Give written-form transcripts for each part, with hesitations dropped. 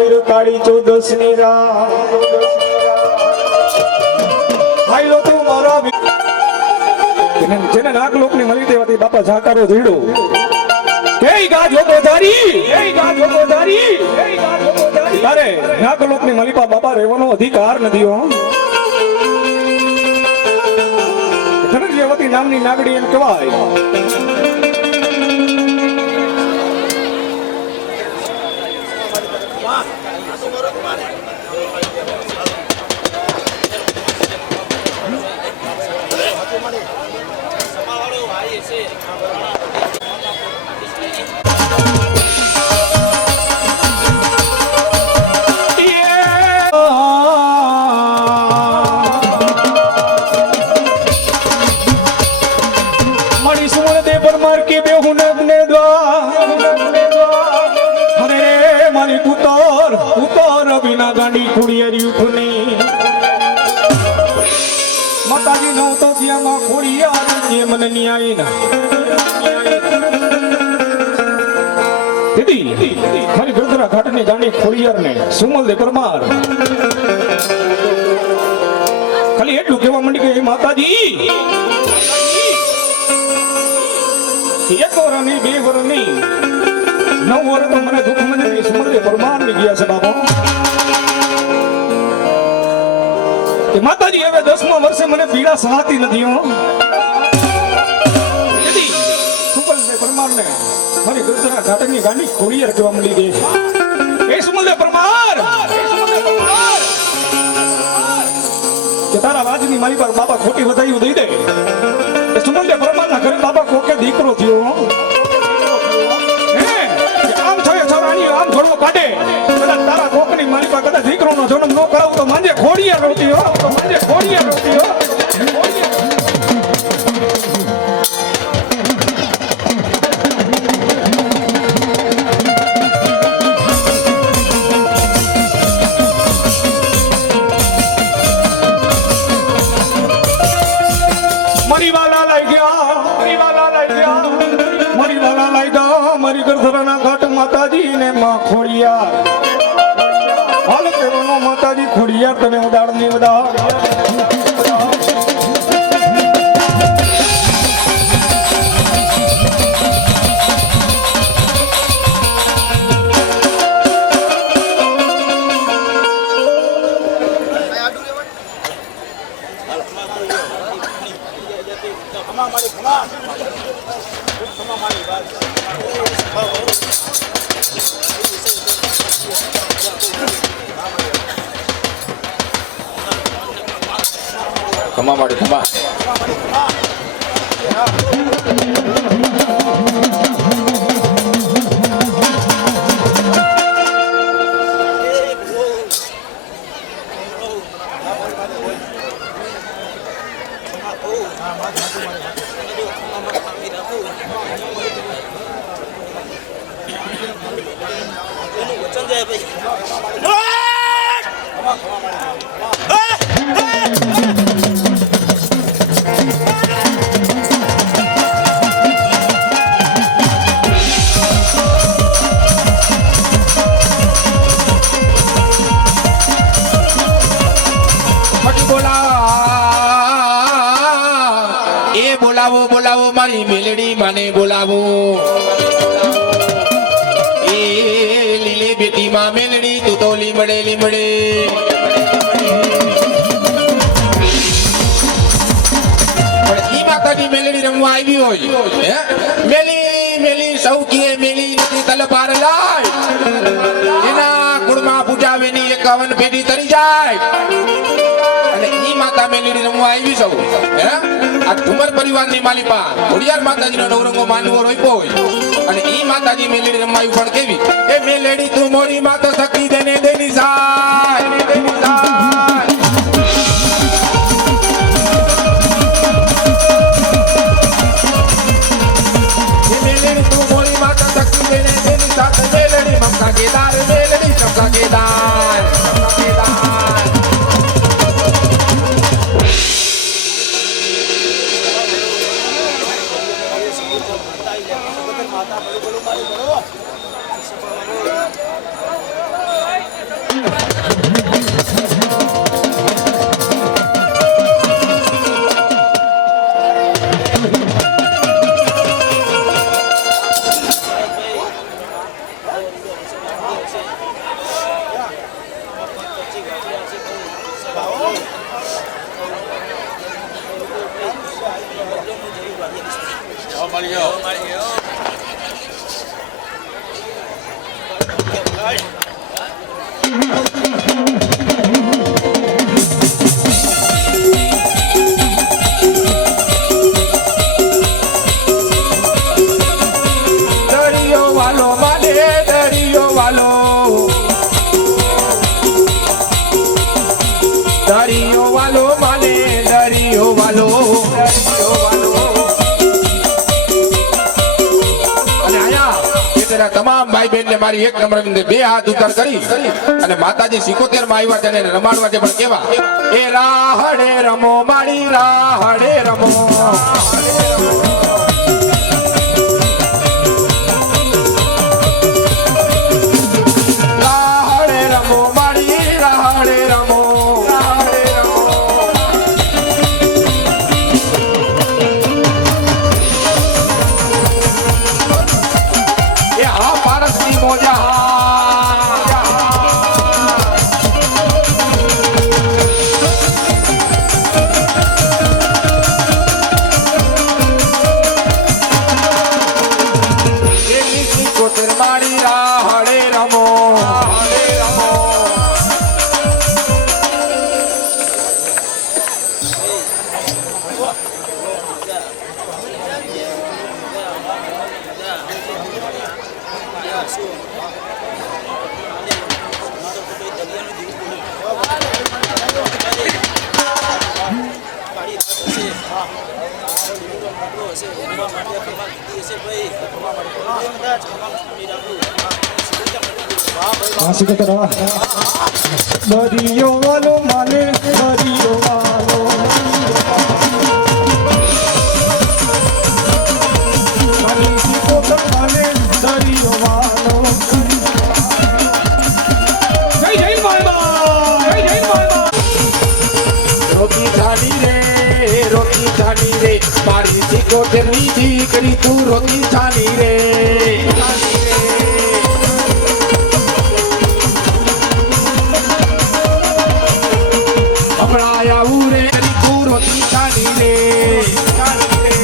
મહાવીર કાળી 14 ની રાત આયલો તું મારા જેને નાગલોક ની મળી દેવાથી બાપા ઝાકારો ધીડો કેય ગા જોતો ધારી તારે નાગલોક ની મલીપા બાપા રહેવાનો અધિકાર નથી હો. ધનંજયવતી નામની નાગડી એમ કહેવાય. માતાજી નો તો ક્યાંમાં ખોડિયાર કે મને ન્યાય ના દીદી મારી ગરદરા ઘાટની ગાંડી ખોડિયાર ને સુમલ દે પરમાર ખાલી એટલું કહેવા માંડી કે માતાજી એક વરની 2 વરની 9 વર તો મને દુઃખ મને સુમલ દે પરમાર ની ગયા છે બાબા. માતાજી હવે 10મા વર્ષે મને પીડા સહાતી નથી હો. સુમલદેવ પરમાર ને મારી ગરદરા ઘાટની ગાંડી ખોડિયાર કહેવા મળી ગઈ. એ સુમલદેવ પરમાર કે તારા રાજની મારી પર બાપા ખોટી વધાયું દઈ દે. એ સુમલદેવ પરમાર ના ઘરે બાપા કોકે દીકરો થયો આમ થયો છોરાની આમ ઘોડો કાઢે કદાચ તારા કોકની મારી પર કદાચ દીકરોનો જન્મ ન કરાવું તો માંજે ખોડિયાર રોતી હો. મારી ગરદરાના ઘાટ માતાજી ને માં ખોડિયાર હાલ કેવાનો માતાજી ખોડિયાર તને ઉડાડ ની ઉડાડ. ખમા માડી ખમા બોલાવો મારી મેલડી માને બોલાવો. એ લીલે બેટી માં મેલડી તું તો લીમડે પણ ઈ માતાની મેલડી રમવા આવી હોય મેલી સૌકીએ મેલી નથી તલપાર લાય એના કુળમાં પૂજાવે ની 51 પેઢી તરી જાય અને ઈ માતા મેલડી રમવા આવી સૌ આ ઠુમર પરિવારની માલિપા ખોડિયાર માતાજીનો નવરંગો માનવો રોપ્યો હોય અને ઈ માતાજી મેલડી રમાયું પણ કેવી એ મેલડી તું મોરી માતા સખી દેને દેની સાય મેલડી તું મોરી માતા સખી દેને દેની સાય મેલડી મમતા કેદાર મેલડી સમતા કેદાર દરિયો વાલો માલે દરિયો વાલો દરિયો વાલો અને આયા ખેતરના તમામ ભાઈ બહેન ને મારી એક નમ્ર વિનંતી, બે હાથ ઉતાર કરી અને માતાજી 77 માં આવ્યા છે અને રમાડવા છે પણ કેવા એ રાહડે રમો મારી રાહડે રમો રાહડે રમો મારી રાહડે રમો રાહડે રમો એ હા પારસની મોજા મારી રાહડે રમો રાહડે રમો દરિયો વાલો માને દરિયો વાલો માને દરિયો વાલો જય જય બાબા જય જય બાબા રોકી જાની રે મારી 77 ની દીકરી તું રોકી જાની રે હમણાં આવું રે તું રોકી જાની રે જાની રે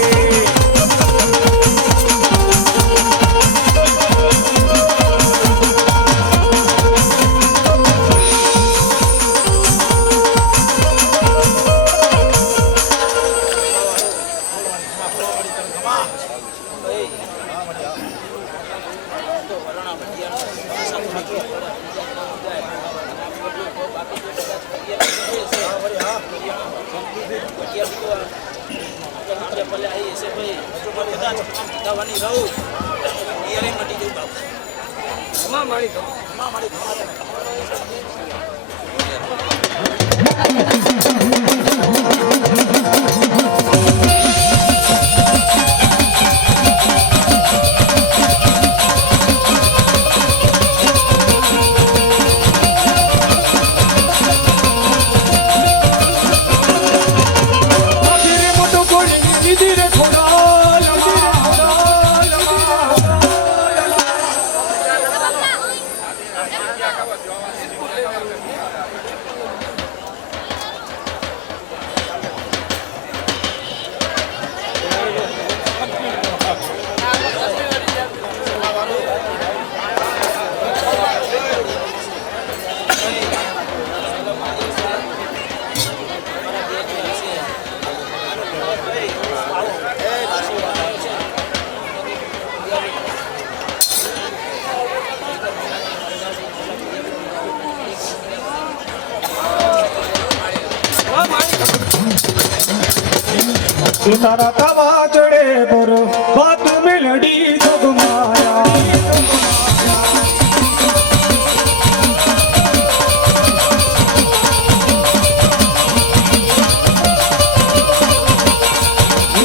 તારા તવા ચડે પર વાત મેલડી જગમાયા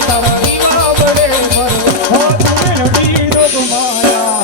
તારા દીવા બળે પર વાત મેલડી જગમાયા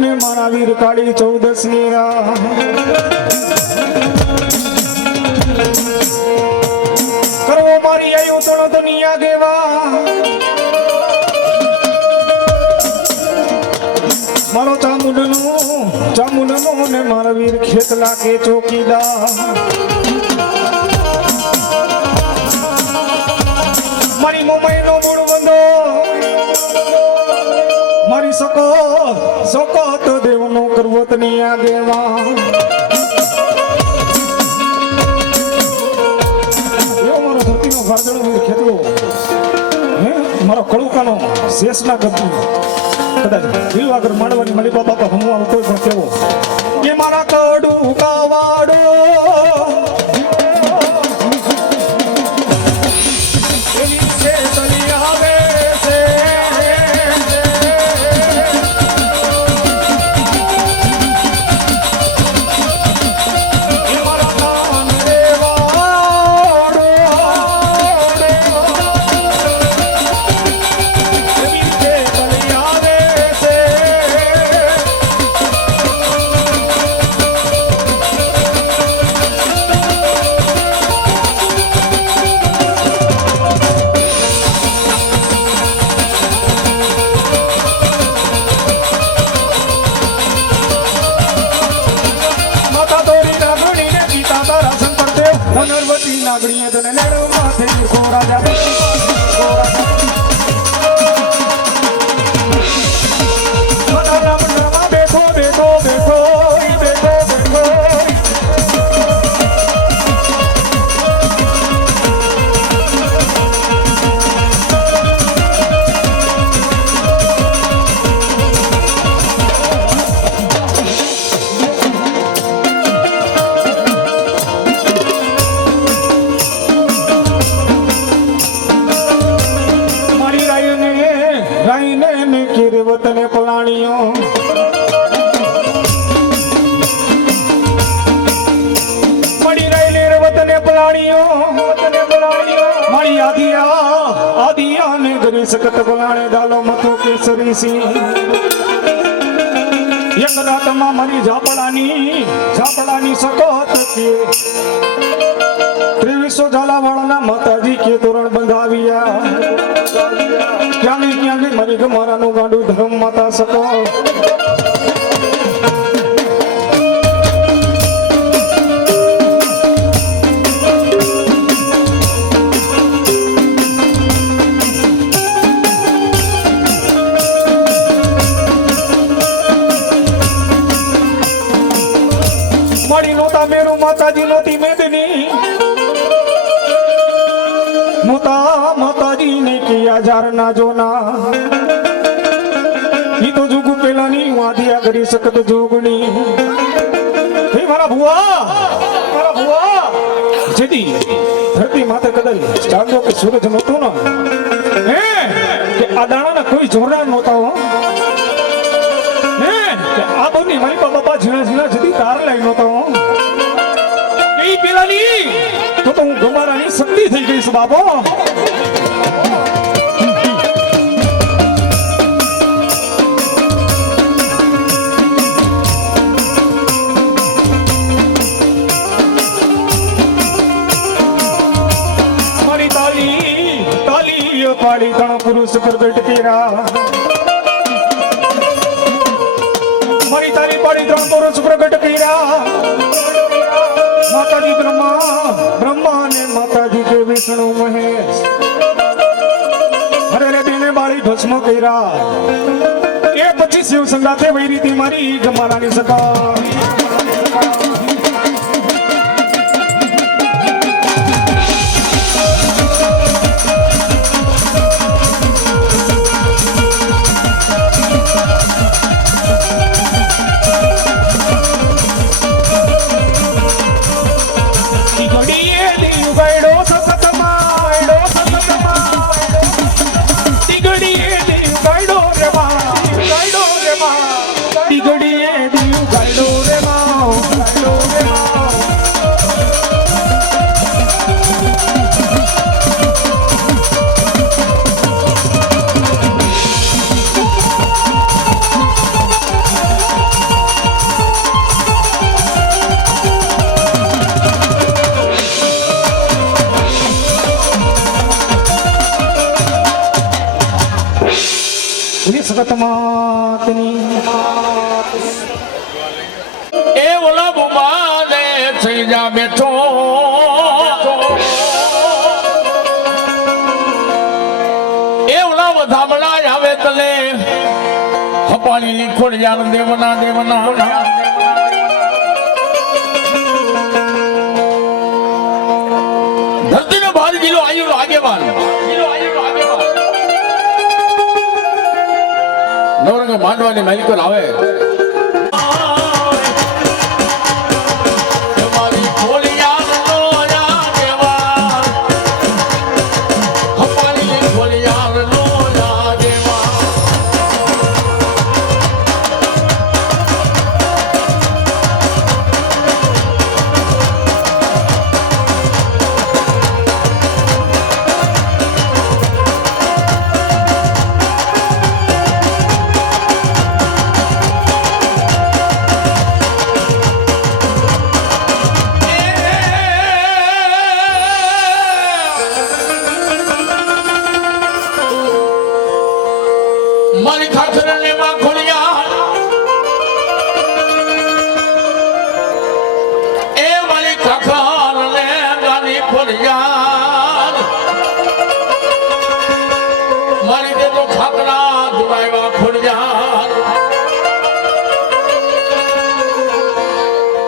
ને મારા વીર કાળી 14મી રાહ કરવો મારી આયુ તણો દુનિયા દેવા મારો ચામુંડનો ને મારા વીર ખેતલા કે ચોકીદાર મારી મુંબઈનો મૂળ બંધો મારી સકોત દેવનો કરવતની આ દેવા એવો મારો ધરતીનો ગાર્દણો વીર ખેતલો હે મારો કળુકાનો શેષના ગતિ કદાચ દિલવાગર માંડવાની મારી બાપા હમવાનો કોઈ પણ કેવો એ મારા કડુકા વાડો નાગણીએ તને લેડો માથે રાજા બેઠો બેઠો બેઠો બેઠો બેઠો વતને પલાણીઓ મળી રહેલી વતને પલાણીઓ મારી આદિયા ને ગરી સકત પલાણે દાલો મથો કેસરી સિંહ એક રાતમાં મારી ઝાપડાની સકોત કે 2300 ઝાલાવાળાના માતાજી કે તોરણ બંધાવ્યા ક્યાં મારી ગમારાનું ગાંડું ધર્મ માતા સકો મારી નોતા મેરું માતાજી નોતી મેદની માતાજી ને કિયા જારના જોના ઈ તો જુગુ પેલાની વાદિયા કરી શકત જોગણી હે મારા ભુવા જેદી ધરતી માથે કદાચ ચાંદો કે સૂરજ નહોતો ને હે કે આ દાણાના કોઈ જોરદાર નહોતા હો હે કે આ બની મારી બાપા ઝીણા જેદી તાર લઈ નહોતો હો ઈ પેલાની તો હું ગમારાની શક્તિ થઈ ગઈ છું બાપો મારી તાલી પાડી ત્રણ પુરુષ પ્રગટ કર્યા મારી તાલી પાડી ત્રણ પુરુષ પ્રગટ કર્યા માતાજી બ્રહ્મા ને માતાજી કે વિષ્ણુ મહેશ અરે રે બેને બાળી ભસ્મ કર્યા એ પછી શિવ સંગાથે વૈરીતી મારી ગમારાની સકા ગડીએ દિયું ગાડો રે માં સખત માતની એ ઓલા બુમાને થઈ જા બેઠો એ ઓલા વધામણા આવે તલે હપાણી ની ખોડિયાર દેવના દેવના ધરતીનો બાર કિલો આયુ આગેવાન નવરંગ માંડવાની માલિકો આવે મારી ખાખરને માં ખોલિયા એ મારી ખાખરને ગાની ખોલિયા મારી દે તો ખાખરા દુરાયવા ખોલિયા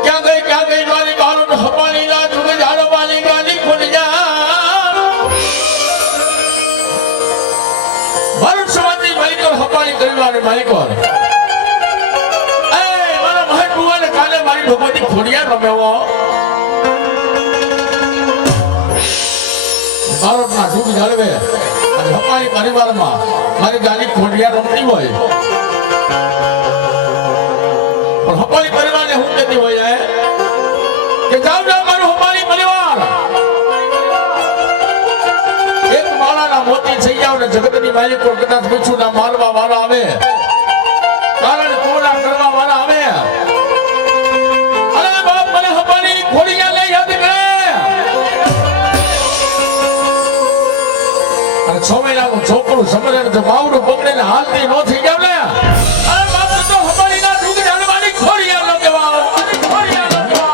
ક્યાં ગઈ મારી બારું હપાણી ના જુગ જાડો વાલી ગાની ખોલિયા ભારત સમાજની માલિકો હપાણી કરવાને માલિકો એ મારા મહેક ભુવાને કાલે મારી ભગવતી ખોડિયાર રમેવો ભારતના દુઃખ જાળવે અને હપાણી પરિવારમાં મારી ગાની ખોડિયાર રમતી હોય પણ હપાણી પરિવારને હું કહેતી હોય કે જાવ મારું હપાણી પરિવાર એક માળાના મોતી થઈ જાવ ને જગતની માલિકો કદાચ પૂછું ના મારવા વાળા આવે કારણ પૂરા કરવા વાળા આવે અરે બાપ મને હપાણી ખોડિયાને યાદ કરે અને 6 મહિનાનું છોકરું સમજે તો બાવડું પકડીને હાલતી નો થઈ જાવ ને અરે બાપ તો હપાણીના દુઃખ જાણવાની ખોડિયાર નો કહેવાય ખોડિયાર નો કહેવાય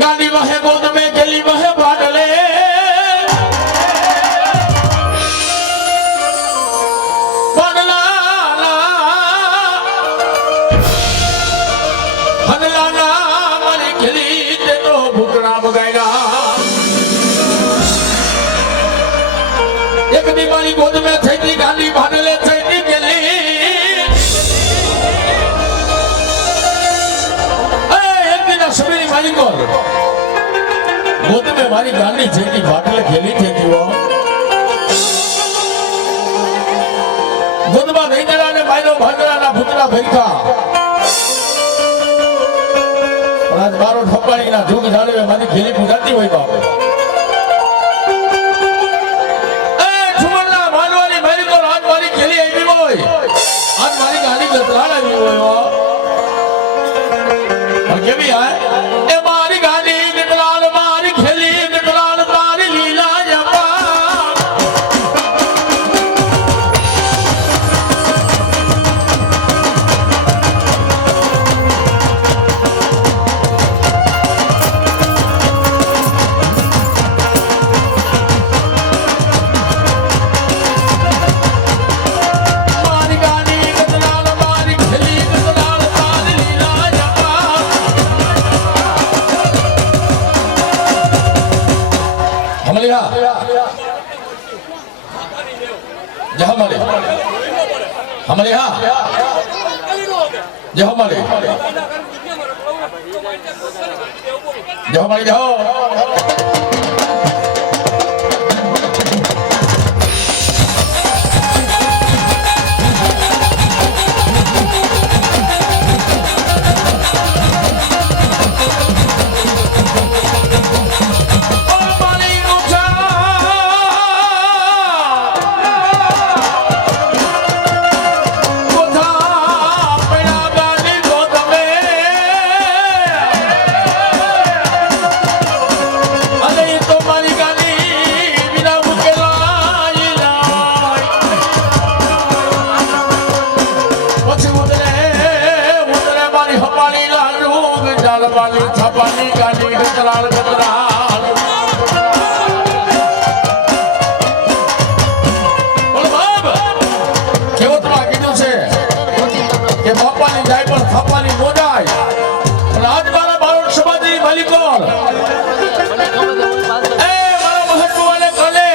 गाड़ी वहे गोद में गली वहे बादले बादला हनला ना मारी खिली ते तो भुकड़ा बगाएगा एक दी मारी गोद में थई थी गाड़ी बादले थई थी गली एक दिन सवेरी मारी को गोद में मारी गाड़ी जेती बाटले खेली थी वो गोद में नहीं जरा ने मारो भागरा ना भूतरा भैखा और आज मारो ठप्पाणी ना जोग जाने में मारी खेली पुजाती हुई बाप ए ठुमरना मानवानी मारी को ગતરાલ આવી હોય પણ કેવી આય એ મારી ગાડી ગતરાલ મારી ખેલી ગતરાલ તારી લીલા જપા हमारे यहाँ जाओ हमारे जाओ हमारे जाओ छपानी गाड़ी गतराल गतराल બોલ બાપ કેવો તમા કીધું છે કે બાપાની જાય પણ થપાની નો જાય પણ આજ મારા બારોટ સમાજની માલિકો એ મારા મહત્વને કલે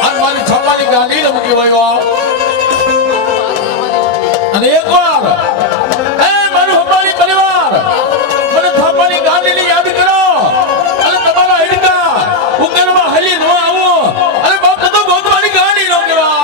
આજ મારી છપાની ગાડી લમકી વયો અને એકવાર એ મારું હમારી પરિવાર થાપાની ગાડીની યાદ કરો અને તમારા હિડકા ઉકેલમાં હલી નો આવો અને બાપ તો ગોતવાની ગાડી નો કેવા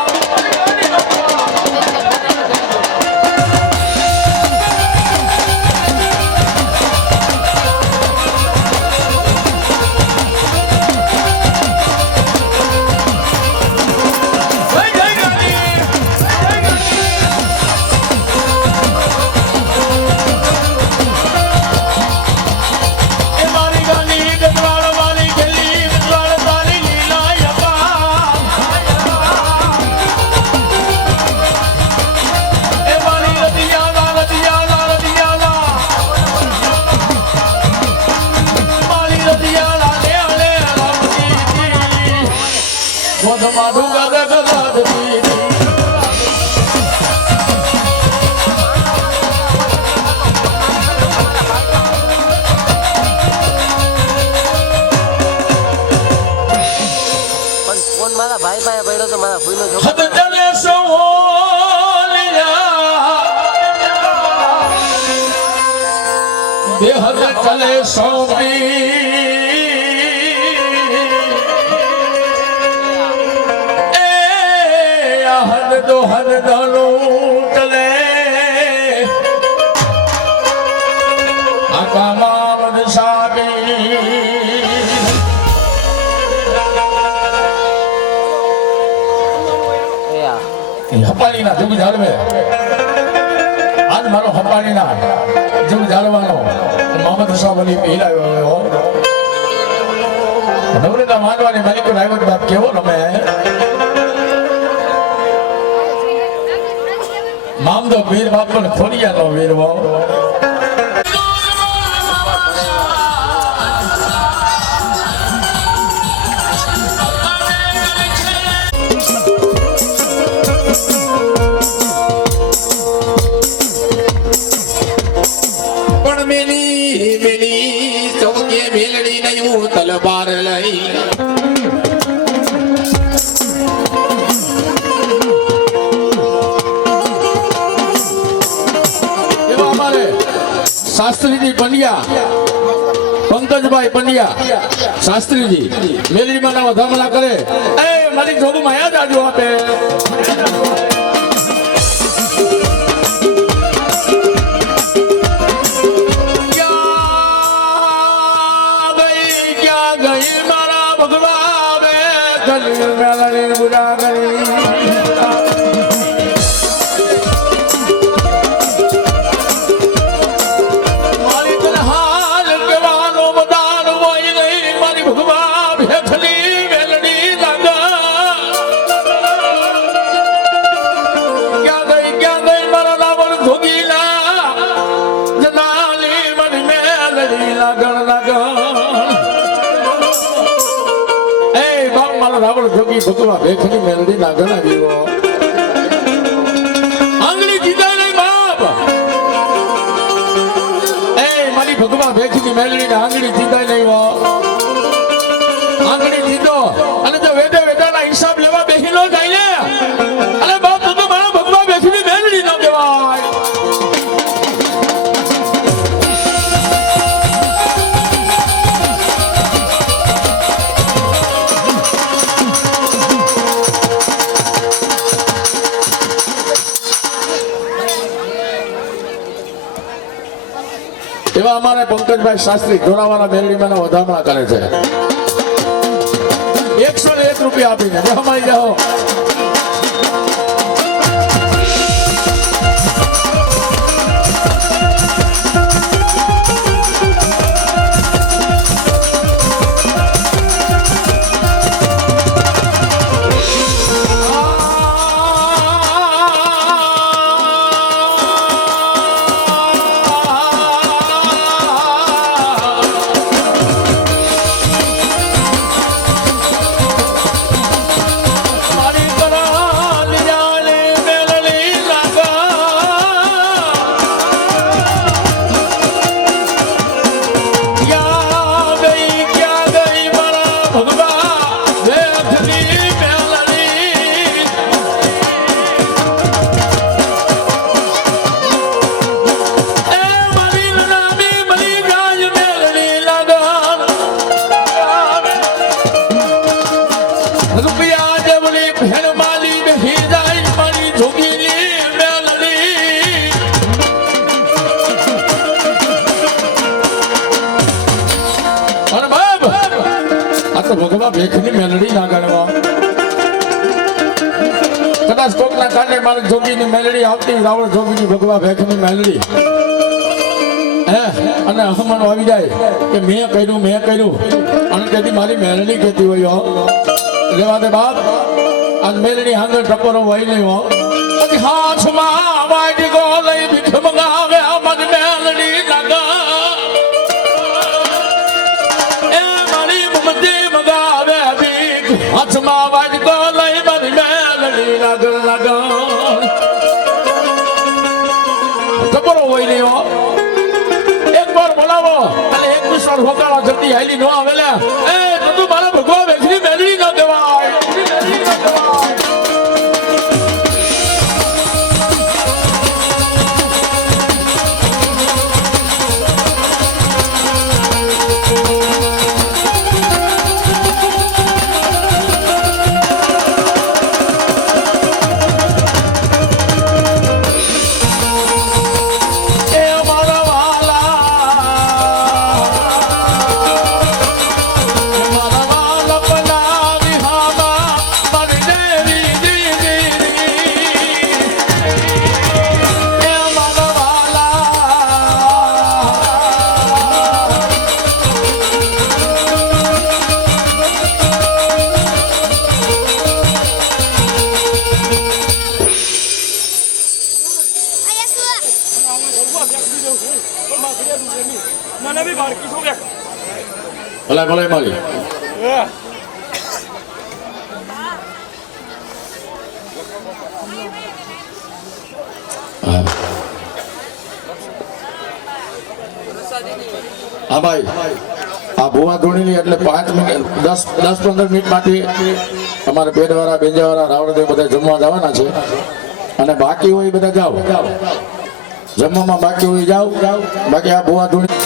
મારું ગાદા ગદા દી ફોન મારા ભાઈ પાસે પડ્યો તો મારા ભૂઈનો છોકરો હદ ચલે સોલિયા બેહદ ચલે સોમી દો હદ દલો ચલે આકા મામદ સાબી હપાણી ના જુગ જાળવે આજ મારો હપાણી ના જુગ જાળવાનો મોહમ્મદ સાહેબ અલી પહેલાયો નવરતા માનવાની માલિકો આવ્યો બાપ કેવો રમે મામદો વીર બાપ પણ ખોડિયા નો વીરવો પણ મેલી મેલી સૌકે મેલડી નયું તલવાર લઈ શાસ્ત્રીજી પંડ્યા પંકજભાઈ પંડ્યા શાસ્ત્રીજી મેલીમાં ના વધામણા કરે એ મારી જોગમાં યાદ આજો આપે ક્યાં ગઈ મારા ભગવા બે ગલી મેળવી બુરા ગઈ રાવણ જોગી ભગવા ભેખની મેલડી ના ગણાવી આંગળી જીતા નહીં બાપ એ મારી ભગવા ભેખની મેલડી ને આંગળી જીતા નહીં આંગળી જીતો અને જો વેદાના હિસાબ લેવા બેસી નો જાય ને અરે બાપ તો મારા ભગવા ભેખની મેલડી ના કહેવાય એવા અમારે પંકજભાઈ શાસ્ત્રી જોડાવાના મેલડીમાં વધામણા કરે છે 101 રૂપિયા આપીને જમાઈ જાઓ ભગવા ભેખની મેલડી ના ગણવા કદાચ કોકના કાને મારી જોગીની મેલડી આવતી રાવણ જોગીની ભગવા ભેખની મેલડી હે અને હમણાં આવી જાય કે મેં કર્યું અને તેથી મારી મેલડી કહેતી હોય રેવા દે બાપ આ મેલડી હાંગર ટપરો હોય નહીં હો હાથમાં વાડી ગો લઈ ભીખ મંગાવે મગ મેલડી ના હાથમાં વાજકો લઈ મારી મેલડી લાગણ ખબરો હોય નહીં હો એક વાર બોલાવો અને એક વિશ્વાસ હોકાળો જલ્દી હાલી નો આવેલા એ તું મારા ભગવા ભેખની મેલડી ન કહેવાય ભલે ભલે માલી હા ભાઈ આ ભુવા ધોણીની એટલે 5 મિનિટ 10-15 મિનિટ માટે અમારે પેડવાળા બેંજાવાળા રાવણદેવ બધા જમવા જવાના છે અને બાકી હોય બધા જાઓ જમવામાં બાકી હોય જાઓ બાકી આ ભુવા ધોણી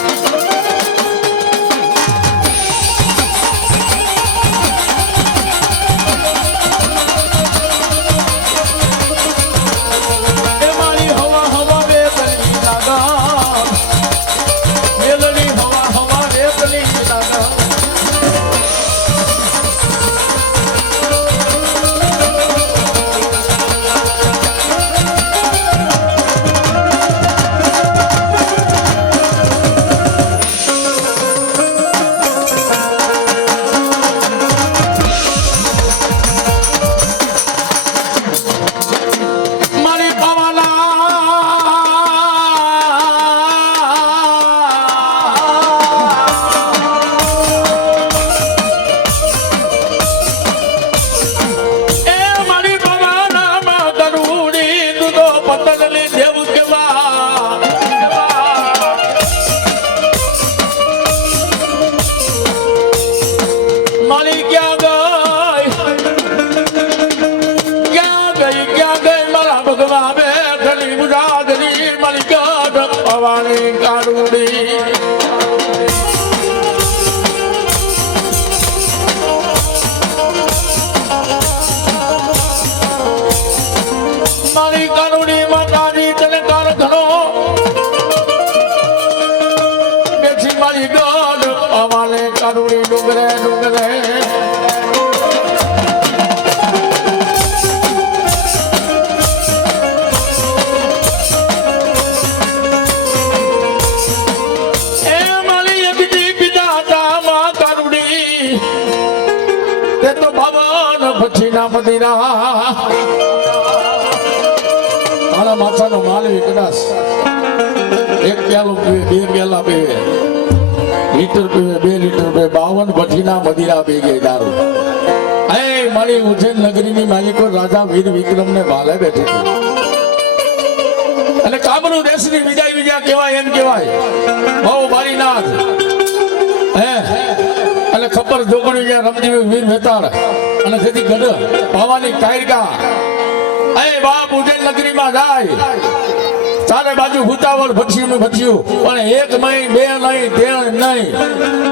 મારી ગુજરાતની મારી ગાઢ પવાની કાળુડી મારી કાળુડી માતાજી તને કાર ઘણો બેઠી મારી ગાઢ પવાને કાળુડી ડુંગરે ડુંગરે મારા માથાનો માલવી કદાચ એક પ્યાલો પીવે બે પ્યાલા પીવે લીટર પીવે 2 લીટર પીવે 52 ભઠ્ઠીના મદિરા પી ગઈ દારૂ એ મારી ઉજ્જૈન નગરીની માલિકો રાજા વીર વિક્રમને ભાલે બેઠી હતી અને કામરૂ દેશની વિજય કહેવાય એમ કહેવાય બહુ બારીનાથ હે અને ખબર જોગણી રમતી વીર વેતાળ અને તેથી ગઢ પાવાની કાયરકા એ બાપ ઉજ્જૈન નગરીમાં જાય ચારે બાજુ ભૂતાવળ ભઠ્ઠીનું ભઠ્ઠિયું પણ એક નહીં બે નહીં 3 નહીં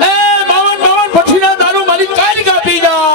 એ 52 ભઠ્ઠીના દારૂ મારી કાયરકા પી જાય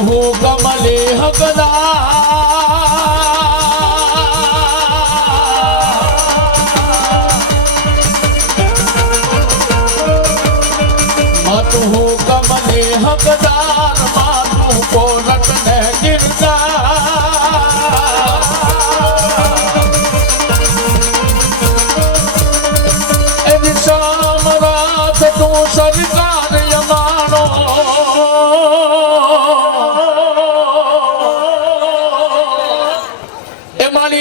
હું કમલે હકદા માતું હું કમલે હકદાર માતું કોરટ ને ગિરનાર એની સામરાત તું સરકાર યમાનો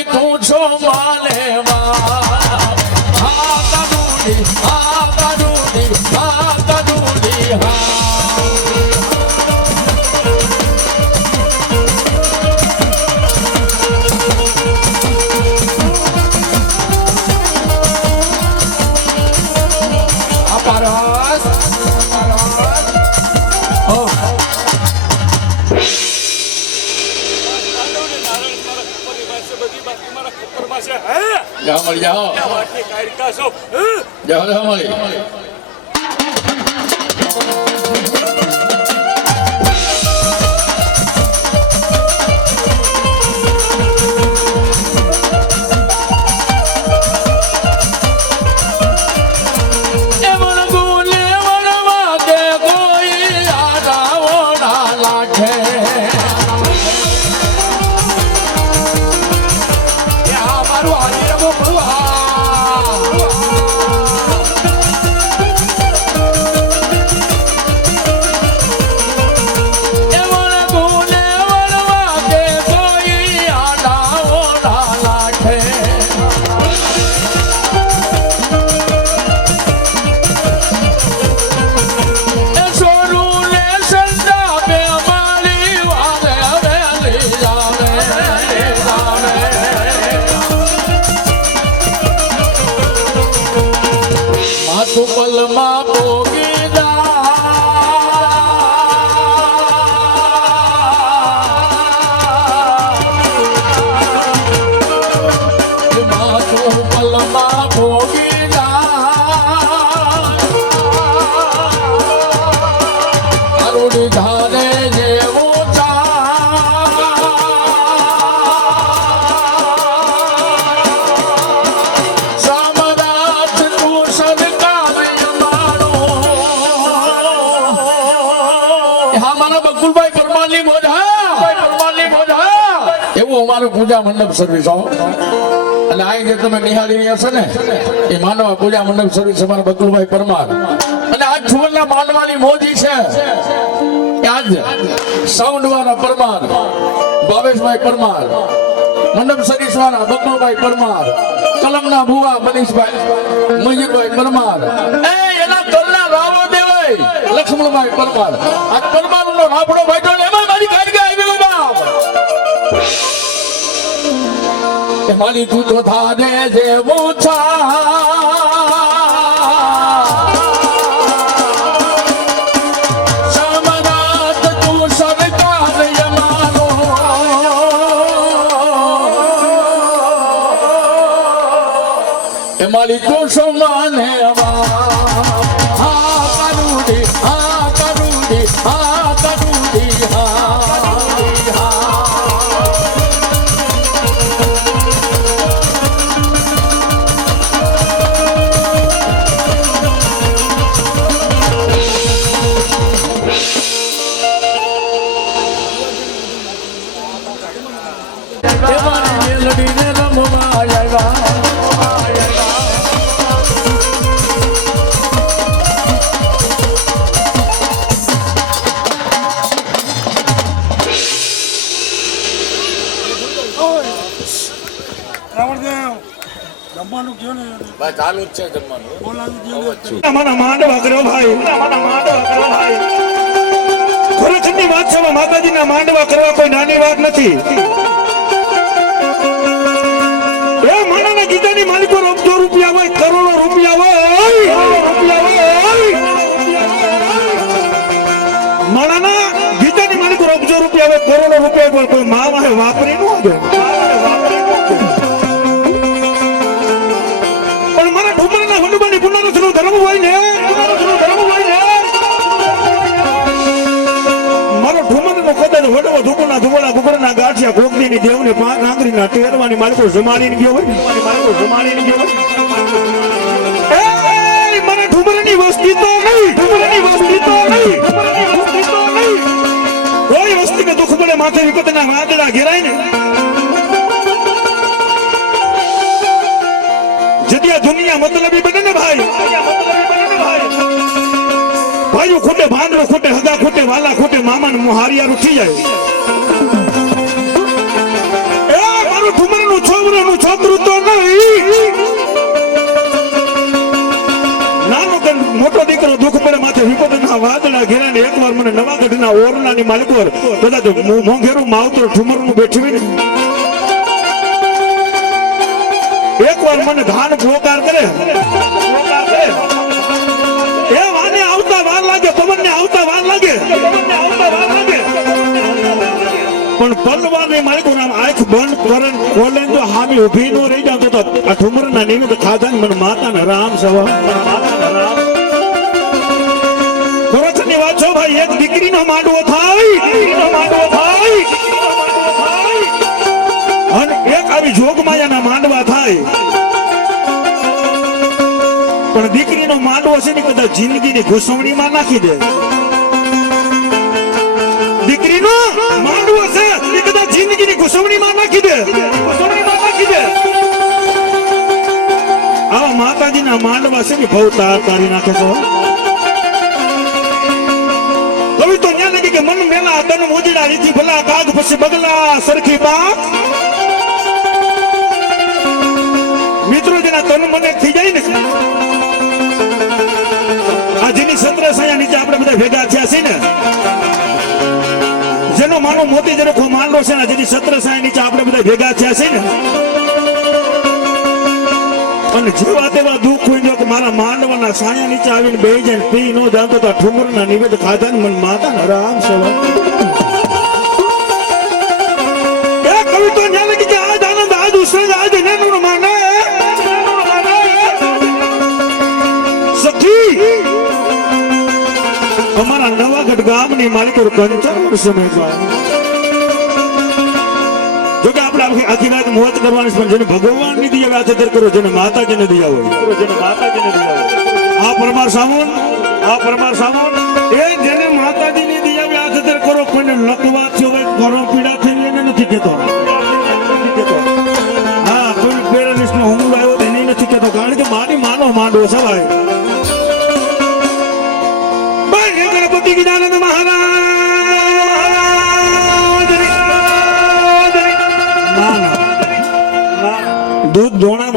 તું છો માલેવા હા કાડુડી હા કાડુડી હા કાડુડી હા જાઓ જાઓ મળી પલમાં પોગી માતું પલમાં પોગી અરુડી ધારે જેવું ચા અમારું પૂજા મંડપ સર્વિસ હો. અને આ જે તમે નિહાળી હશે ને એ માનવા પૂજા મંડપ સર્વિસ અમારા બકુલભાઈ પરમાર. અને આજ ઠુમરના માંડવાની મોજી છે કે આજ સાઉન્ડ વાળા પરમાર ભાવેશભાઈ પરમાર, મંડપ સર્વિસ વાળા બકુલભાઈ પરમાર, કલમના ભુવા મનીષભાઈ મયુરભાઈ પરમાર, એના કલના રાવો દેવાય લક્ષ્મણભાઈ પરમાર. આ પરમારનો રાપડો ભાઈડો ને એમાં મારી કાઢી આવી બાપ. એ મારી તું તો થારે જેવું સમરાત તું સરકાર યમાનો. એ મારી તું સમાને હા કરુડી હા કરુડી હા કરુડી હા. ચાલુ જ છે જમવાનું. અમારા માંડવા કર્યો ભાઈ, અમારા માંડવા કર્યો ભાઈ. ખરેખરની વાત છે, માતાજીના માંડવા કરવા કોઈ નાની વાત નથી. એ માણાના ગીતાની માલિકો અબજો રૂપિયા હોય, કરોડો રૂપિયા હોય. માણાના ગીતાની માલિકો અબજો રૂપિયા હોય, કરોડો રૂપિયા હોય, કોઈ મા વાહે વાપરી ન હોય. પણ મારા ઠુમરના હનુમાની પુનરસનો ધર્મ હોય ને, મારો ઠુમરનો કદાચ વડવો ધુમના ધુમડા ગુગળના ગાંઠિયા ગોગડીની દેવની પાંચ આંગળીના ટેરવાની માલિકો જમાડીને ગયો હોય, માલિકો જમાડીને ગયો હોય. એ મને ઠુમરની વસ્તી તો નહીં, ઠુમરની વસ્તી તો નહીં, ઠુમરની વસ્તી તો નહીં. કોઈ વસ્તીને દુઃખ પડે માથે વિપતના વાદળા ઘેરાય ને, જગ્યા દુનિયા મતલબી બને ને ભાઈ. ભાઈઓ ખોટે, ભાંડરો ખોટે, હગા ખોટે, વાલા ખોટે, મામા ને હારિયારું થઈ જાય. એ મારું ઠુમરનું છોકરાનું છોકરું તો નહીં. નાનો કે મોટો દીકરો દુઃખ પડે માથે વિપતના વાદળા ઘેરા ને એકવાર મને નવાગઢના ઓરનાની માલિકો કદાચ મોંઘેરું માવતર ઠુમરનું બેઠવી ને એકવાર મને ધાન પ્રોકાર કરે, એ વાને આવતા વાર લાગે, પવનને આવતા વાર લાગે, પણ પલવારની માલિકો નામ આંખ બંધ કરે ખોલે તો હામી ઊભી નો રહી જાવ તો આ ઠુમરના નિમિત્ત ખાધા મને માતાના રામ સવા. ખરેખરની વાત છો ભાઈ, એક દીકરીનો માંડવો થાય, અને એક આવી જોગમાયાના માંડવા થાય. પણ દીકરીનો માંડવો છે ને કદાચ જિંદગીની ઘૂસવણીમાં નાખી દે. દીકરીનો માંડવો છે એ કદાચ જિંદગીની ઘૂસવણીમાં નાખી દે, ઘૂસવણીમાં નાખી દે. આવા માતાજીના માંડવા છે ને ભવ તારી નાખે છે. કવિ તો ન્યા લાગી કે મન મેલા તન મોજડા રીતિ ભલા કાગ પછી બગલા સરખી બાપ. મિત્રો જેના તન મને થઈ જાય ને, આ જેની સત્ર સાયા નીચે આપણે બધા ભેગા થયા છે ને, જેનો માનો મોતી જેનો માંડો છે ને, જેની સત્ર સાયા નીચે આપણે બધા ભેગા થયા છે ને, અને જેવા તેવા દુઃખ હોય જો કે મારા માંડવાના સાયા નીચે આવીને બેહી જાય પી નો જાણતો તો ઠુમરના નિવેદ ખાધા ને મને માતાના રામ સેવા. એ કવિ તો ન્યા લગી કે આજ આનંદ આજ ઉત્સવ આજ નેનું માને સખી. અમારા નવાગઢ ગામની માલિકો કંચન વર્ષે જોકે આપણે આખી રાત મોજ કરવાની પણ જેને ભગવાનની દિયા વ્યાચેતર કરો, જેને માતાજીને દિયા હોય, જેને માતાજીને દિયા હોય. આ પરમાર સામુન એ જેને માતાજીની દિયા વ્યાચેતર કરો, કોઈને લકવા થયો હોય, ઘરો પીડા થઈ એને નથી કહેતો.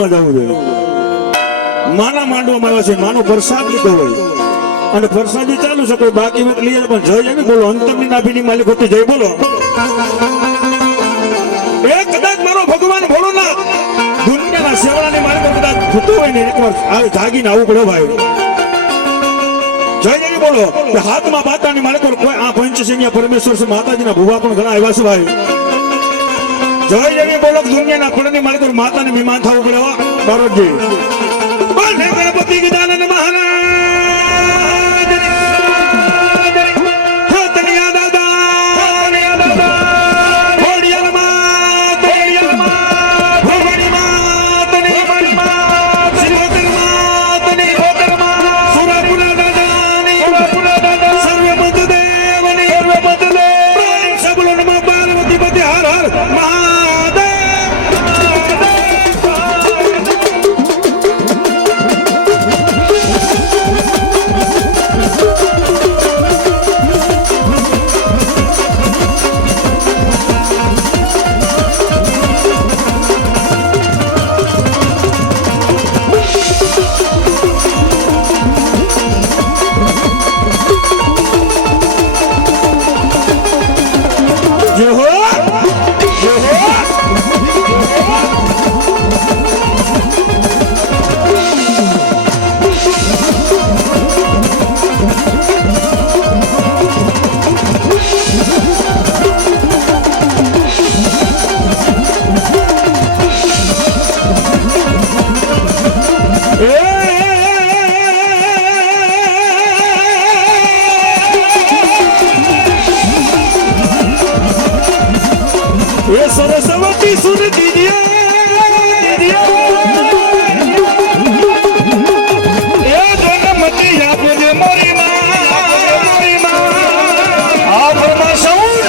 માંડવામાં જવું જોઈએ. માના માંડવામાં આવ્યા છે, માનો પ્રસાદ લીધો હોય અને પ્રસાદી ચાલુ છે, કોઈ બાકી વાત લઈએ પણ જય એવી બોલો, અંતરની નાભીની માલિક હોતી જય બોલો. એ કદાચ મારો ભગવાન ભોળોનાથ દુનિયાના સેવડાની માલિક કદાચ થતું હોય ને એકવાર આવે જાગીને આવું પડે ભાઈ. જય એવી બોલો કે હાથમાં બાતાની માલિક કોઈ આ પંચસેનિયા પરમેશ્વર છે, માતાજીના ભુવા પણ ઘણા આવ્યા છે ભાઈ. જય એવી બોલો દુનિયાના પડની માલિક માતાને મહેમાન થવું પડે બારોટજી. બોલ ગણપતિ ગજાનન મહારાજ તનિયા દાદા ભોળિયા માત ભગવડી માતની શિવોતર માતની સુરપુરા દાદાની સર્વે મત દેવની સબલો નમઃ પાર્વતી પતિ હર હર મહાદેવ. જય હો જય હો. એ સરસ્વતી સુર દીદીઓ એ જન્મતી આપજે મોરી માં આભમાં સૌર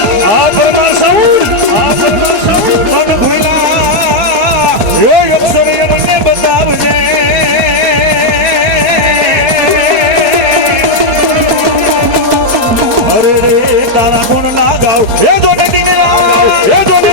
મન ભૂલા એ અક્ષર મને બતાવજે. અરે રે તારા ગુણ ના ગાવ એ જોડે એ જોડે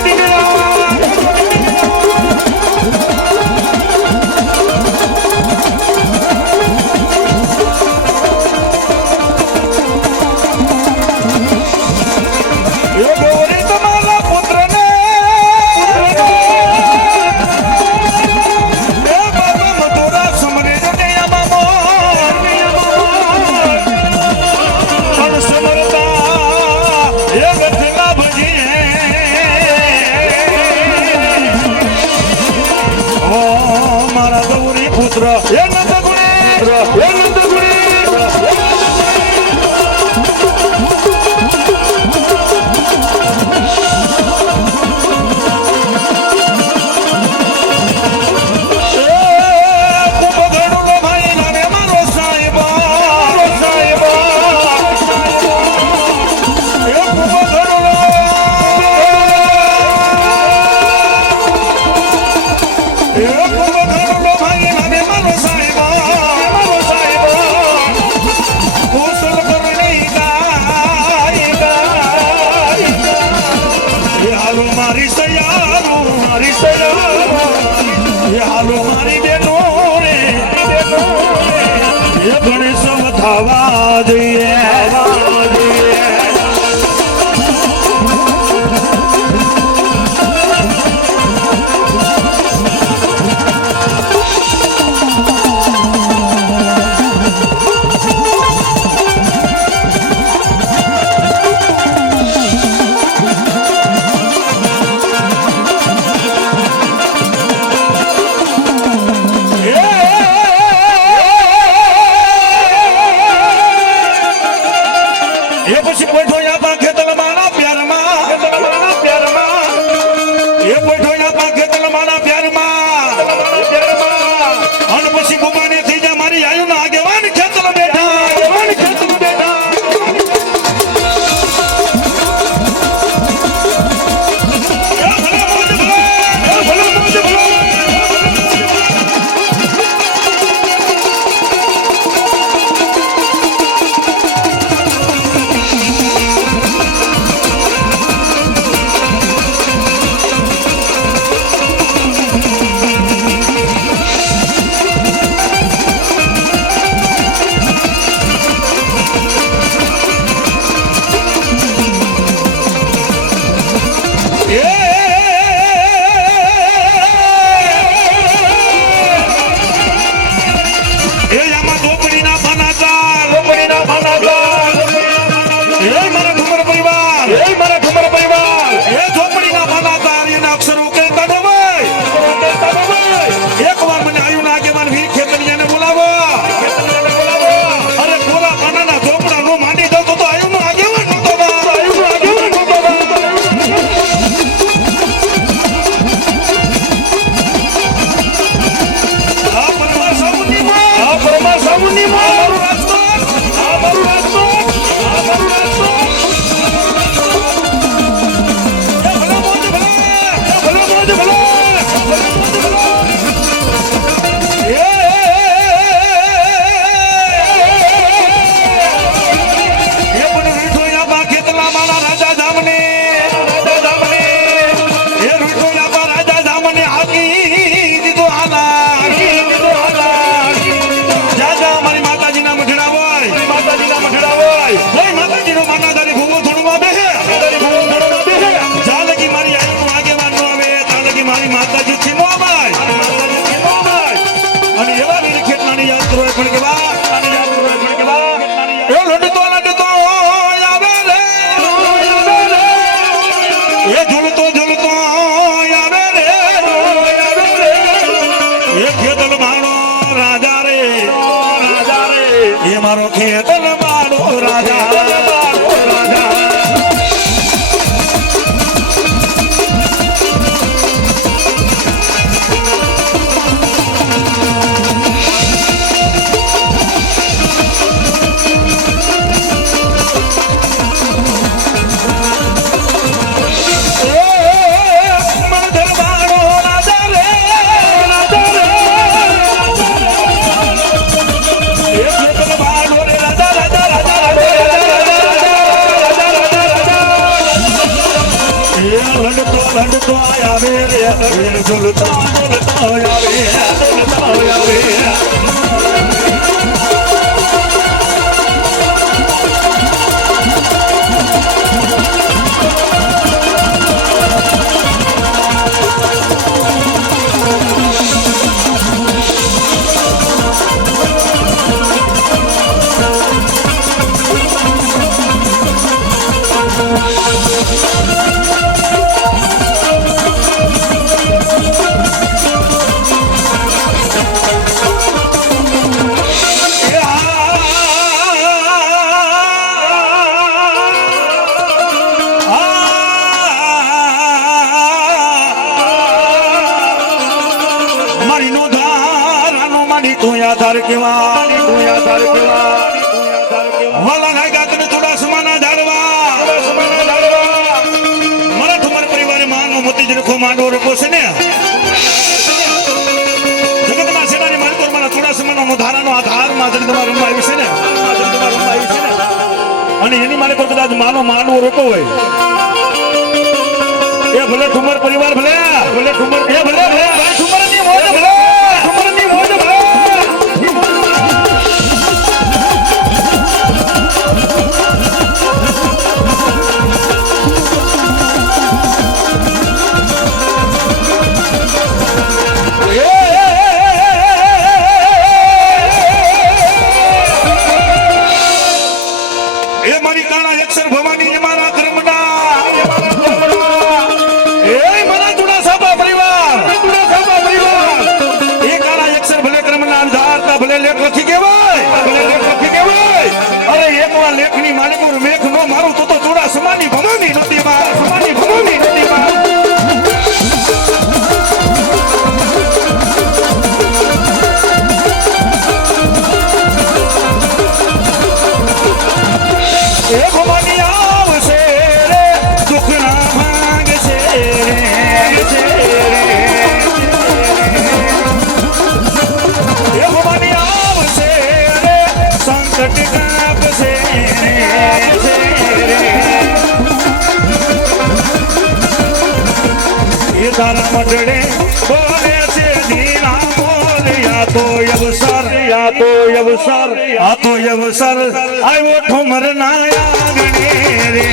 મારા ગૌરી પુત્ર એ નંદગુણી મારી હાલો મારી બેનો રે એ ગણેશ થવા જોઈએ. એ ખેતલ માનો રાજા રે એ મારો ખેતલ માનો રાજા લડતો આવે રે ઝુલતો આવે આધાર કેવા વાલા નાગા તને થોડા સમાના ઝાડવા મારા તમારા પરિવારે માનો મોતી જરખો માંડવો રખો છે ને જગતમાં સેનાની માનકોર મારા થોડા સમાનો ધારાનો આધાર માજન તમારું આવી છે ને અને એની માનકોર કદાચ માનો માંડવો રોકો હોય એ ભલે ઠુમર પરિવાર ભલે ઠુમર એ ભલે ઠુમરની મોજ ભલે ઠુમરની મોજ ભલે લેખની માલિકોર મેઘ નો મારું તો થોડા સમાની ભવાની નદીમાં એ ભવાની આવશે રે દુઃખ ના માંગશે એ ભવાની આવશે રે સંકટ કાપશે એ તારા મંડળે બોલે છે દીના બોલ યા તો અવસર આવ્યો ઠુમર ના આંગણે રે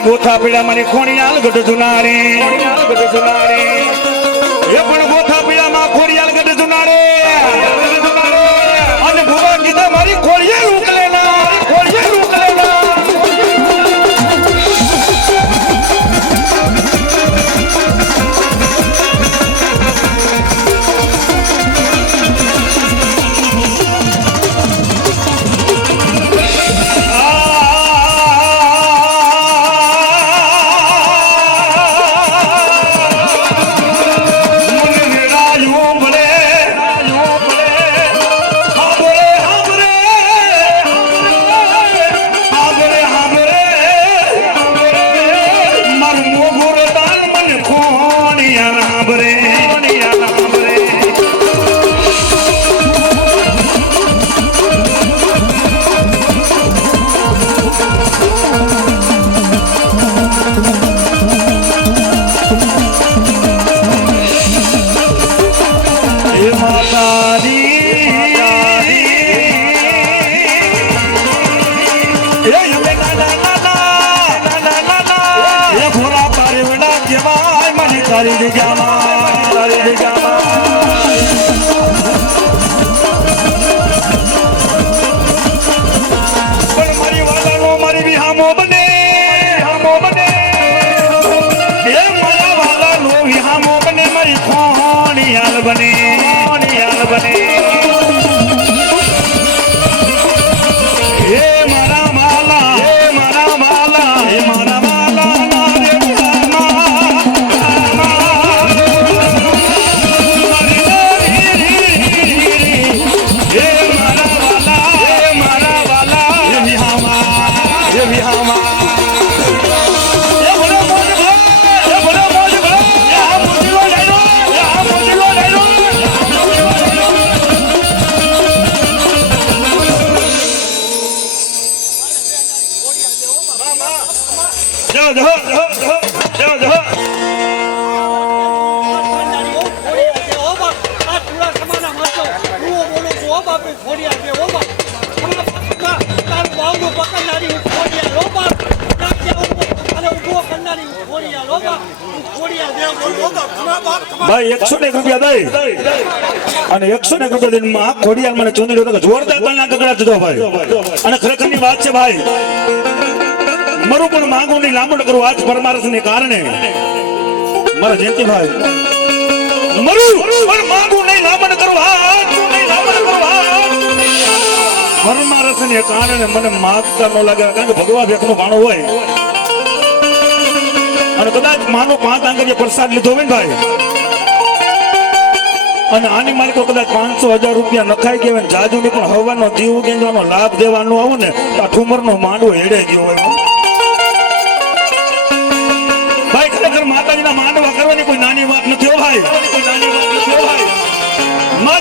મારી ગોથા પીડા મારી ખોડિયાલ ગઢ જુનારી એ પણ ગોથા પીડામાં ખોડિયાલ ગઢ જુનારી અને ભુવા કીધા મારી ખોડિયાલ ઉકલેના તારી જગ્યામાં પણ મારી વાલાનો મારી વિહામો બને એ મારા વાલાનો વિહામો બને મારી ખોડિયાલ બને એ મારા વાલા ભાઈ 101 રૂપિયા દઈ અને 101 રૂપિયા દઈને માં ખોડિયાલ મને ચૂંદડી તો જોરદાર તાલના ગગડા દીધો ભાઈ અને ખરેખરની વાત છે ભાઈ મારું પણ માંગુ નહીં લાંબણ કરું આજ પરમારસને કારણે મારા જયંતિભાઈ મારું પણ માંગુ નહીં લાંબણ કરું પરમારસને કારણે મને માગતા ન લાગે કારણ કે ભગવા ભેખનો ભાણો હોય અને કદાચ માનો 5 આંગળીએ પ્રસાદ લીધો હોય ને ભાઈ અને આની માલિકો કદાચ 500,000 રૂપિયા નખાઈ ગયા જાજુ ને પણ હવાનો દીવ ગેંજવાનો લાભ દેવાનો આવું ને આ ઠુમરનો માંડવો હેડે ગયો હોય ભાઈ ખરેખર માતાજીના માંડવા કરવાની કોઈ નાની વાત નથી હો ભાઈ માં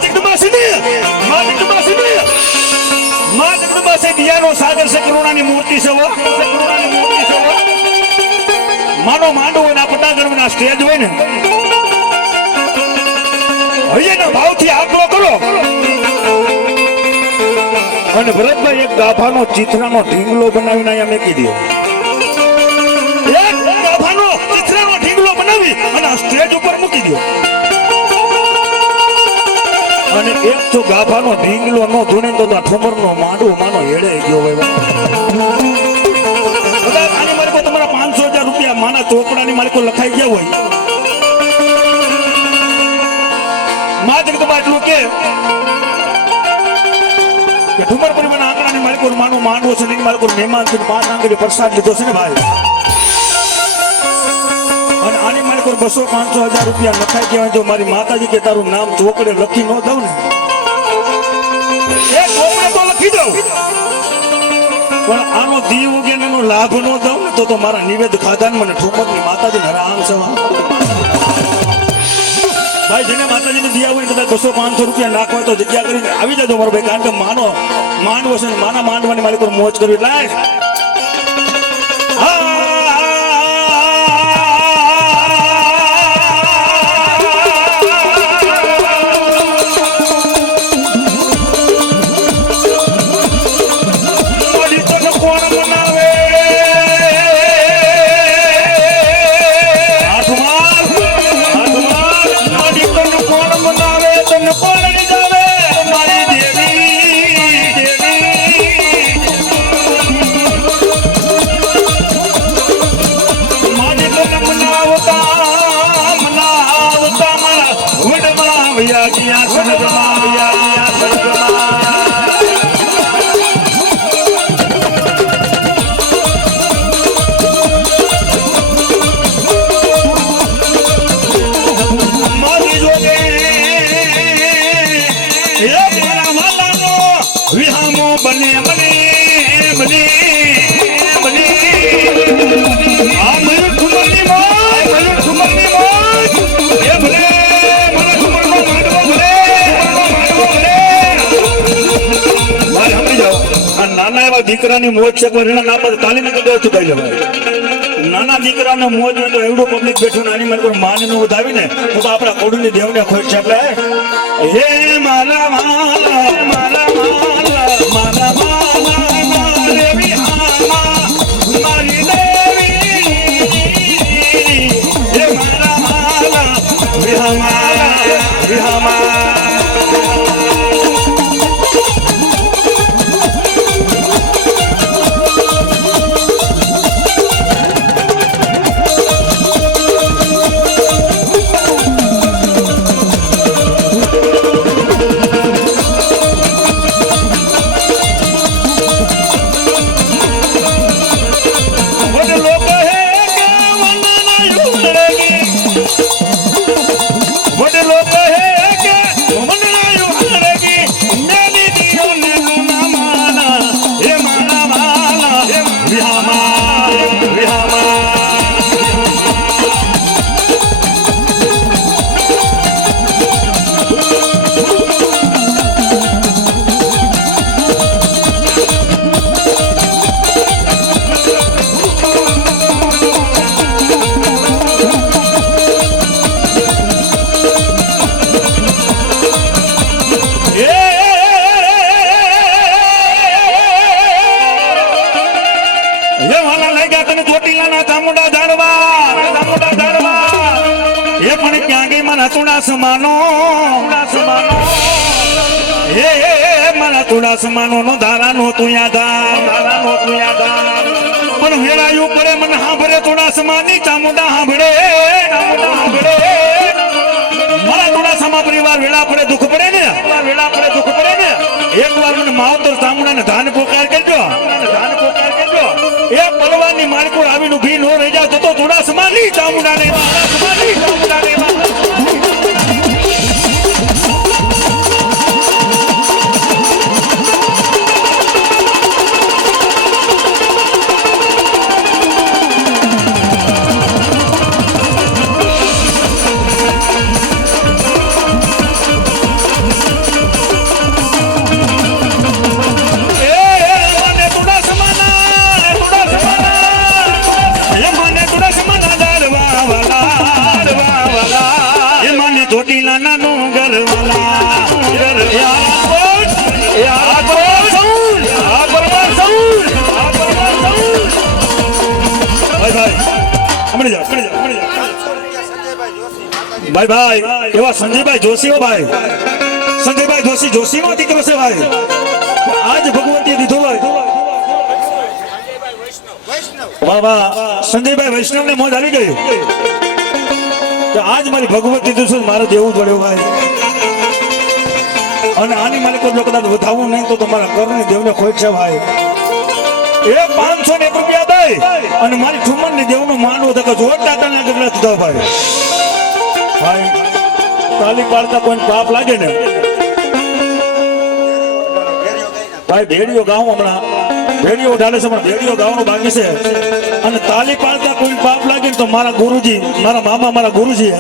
જગદંબા છે દિયાનો સાગર છે કરુણાની મૂર્તિ છે માનો માંડવો ના પટાગઢના સ્ટેજ હોય ને હૈયાના ભાવથી આકલો કરો અને ભરતભાઈ એક ગાભાનો ચિત્રાનો ઢીંગલો બનાવીને અહીંયા મેકી દો એક ગાભાનો ચિત્રાનો ઢીંગલો બનાવી અને આ સ્ટેજ ઉપર મૂકી દો અને એક તો ગાભાનો ઢીંગલો નો ધૂણે તો ઠુમરનો માંડવો માનો હેડે ગયો હોય કદાચ આની માલિકો તમારા 500,000 રૂપિયા માના ચોપડાની માલિકો લખાઈ ગયા હોય માં જગદંબા એટલું કે ઠુમર પરિવારના આંકડાની માલિકો માનું માંડવો છે એની માલિકો મહેમાન છે 5 આંગળી પ્રસાદ લીધો છે ને ભાઈ અને આની માલિકો 200-500,000 રૂપિયા લખાઈ ગયા જો મારી માતાજી કે તારું નામ ચોકડે લખી ન દઉં ને એ ચોકડે તો લખી દઉં પણ આનો દીવ ઉગેનો લાભ ન દઉં ને તો મારા નિવેદ ખાધાન મને ઠુમરની માતાજી હરામ છે ભાઈ જેને માતાજીને દિયા હોય કદાચ 200-500 રૂપિયા નાખવા તો જગ્યા કરીને આવી જજો મારો ભાઈ કારણ કે માનો માંડવો છે માના માંડવાની મારી પર મોજ કરવી લાય આ મયુર ઠુમરની મોજ, મયુર ઠુમરની મોજ. એ ભલે મને ઠુમરનો માંડવો ભલે, ઠુમરનો માંડવો ભલે. ભાઈ સમજી જાઓ, આ નાના એવા દીકરાની મોજ છે પણ એના નામ પર તાલી નથી દેવાતું ભાઈ ભાઈ. નાના દીકરાને મોજ હોય તો એવડું પબ્લિક બેઠું ને આની મને કોઈ માન નું વધાવી ને તો આપણા કોડુની દેવને ખોટ છે એટલે હે મારા માલા મારા માલા મારા માલા દેવી આમા મારી દેવી હે મારા માલા વિહમા વિહમા. સમાનો નો ધારા નો તું યાદાર ધારા નો તું યાદાર પણ વેળાયું પડે મને સાંભળે થોડા સમાની ચામુંડા સાંભળે ચામુંડા સાંભળે મારા થોડા સમા પરિવાર વેળા પડે દુઃખ પડે ને વેળા પડે દુઃખ પડે ને એકવાર મને માવતર ચામુંડા ને ધાન પોકાર કરજો ધાન પોકાર કરજો એ પલવાની માળકુર આવીને ભી નો રહી જાવ તો થોડા સમાની ચામુંડા ને સમાની ચામુંડા ને ભાઈ ભાઈ એવા સંજયભાઈ જોશી ભાઈ સંજયભાઈ જોશી જોશી નો દીકરો છે ભાઈ આજ ભગવંતી દીધો ભાઈ વાહ વાહ સંજયભાઈ વૈષ્ણવ ને મોજ આવી ગઈ કે આજ મારી ભગવતી દીધું મારે દેવું પડ્યું ભાઈ અને આની માલિકો જો કદાચ વધાવવું નહીં તો તમારા ઘરની દેવને ખોટ છે ભાઈ એ 501 રૂપિયા દઈ અને મારી ઠુમર ની દેવનું માનવું તો જોર દાદાને ગગડા દીધો ભાઈ ભાઈ તાલી પાડતા કોઈ પાપ લાગે ને ભાઈ ભેડિયો ગાઉં હમણાં ભેડિયો ઢાલે છે પણ ભેડિયો ગાવાનું બાકી છે અને તાલી પાડતા કોઈ પાપ લાગે ને તો મારા ગુરુજી મારા મામા મારા ગુરુજી